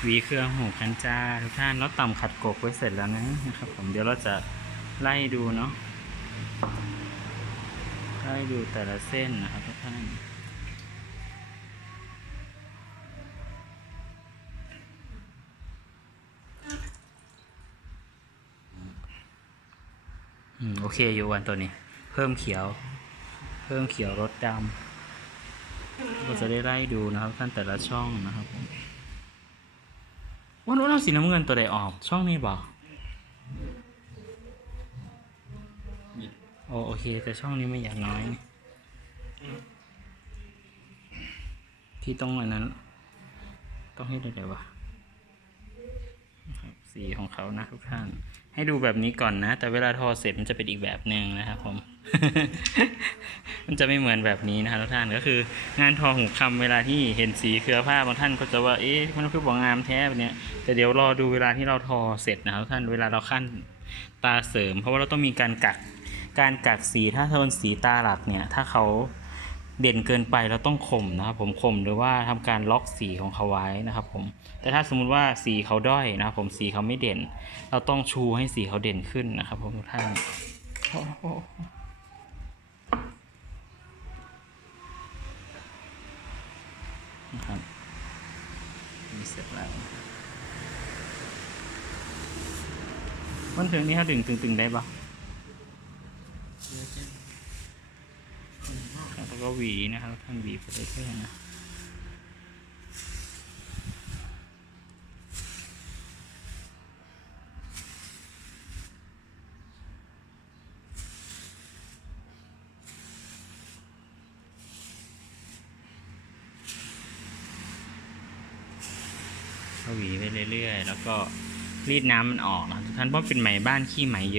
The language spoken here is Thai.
หวีเครื่องหูกันจ้าทุกท่านแล้วต่ำขัดกบไว้เสร็จแล้วนะนะครับผมเดี๋ยวเราจะไล่ดูเนาะไล่ดูแต่ละเส้นนะครับทุกท่านอืมโอเคอยู่วันตัวนี้ เพิ่มเขียว เพิ่มเขียวรถดำก็จะได้ไล่ดูนะครับท่านแต่ละช่องนะครับผม วันนู้นเอาสีน้ำเงินตัวใดออก ช่องนี้บอกโอโอเค แต่ช่องนี้ไม่อยากน้อย ที่ต้องอันนั้น ต้องให้ดูเดี๋ยววะสีของเขานะทุกท่าน ให้ดูแบบนี้ก่อนนะ แต่เวลาทอเสร็จมันจะเป็นอีกแบบหนึ่งนะครับผม มันจะไม่เหมือนแบบนี้นะครับทุกท่านก็คือ งานทอหูคำเวลาที่เห็นสีเครือผ้าบางท่านก็จะว่าเอ๊ะมันคือบอกงามแท้แบบเนี้ยแต่เดี๋ยวรอดูเวลาที่เราทอเสร็จนะครับท่านเวลาเราขั้นตาเสริม เพราะว่าเราต้องมีการกักการกักสีถ้าโทนสีตาหลักเนี่ย ถ้าเขาเด่นเกินไปเราต้องข่มนะครับผมข่มหรือว่าทำการล็อกสีของเขาไว้นะครับผมแต่ถ้าสมมุติว่าสีเขาด้อยนะครับผมสีเขาไม่เด่น เราต้องชูให้สีเขาเด่นขึ้นนะครับผมทุกท่าน นะครับมีเสร็จแล้วมันถึงนี่ถ้าดึงตึงๆได้ปะแล้วก็หวีนะครับท่านหวีไปเรื่อยๆนะ ก็หวีไปเรื่อยๆ แล้วก็รีดน้ำมันออกนะทุกท่านเพราะเป็นไหมบ้านขี้ไหมเยอะ